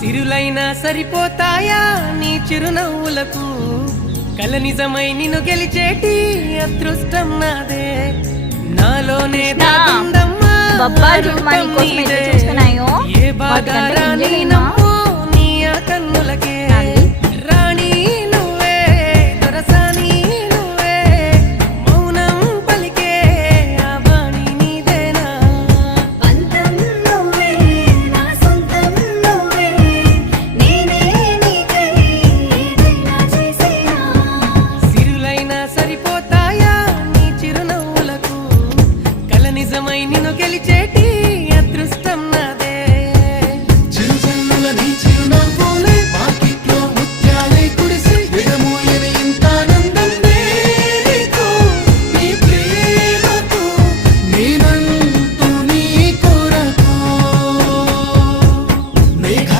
సిరులైనా సరిపోతాయా నీ చిరునవ్వులకు కల నిజమై నిన్ను గెలిచేటి అదృష్టం నాదే నాలోనే దాగుందమ్మా బొబ్బాలు చూడు మా నీకోసం ఎట్లా చూస్తున్నాయో ఏ బాగా రాని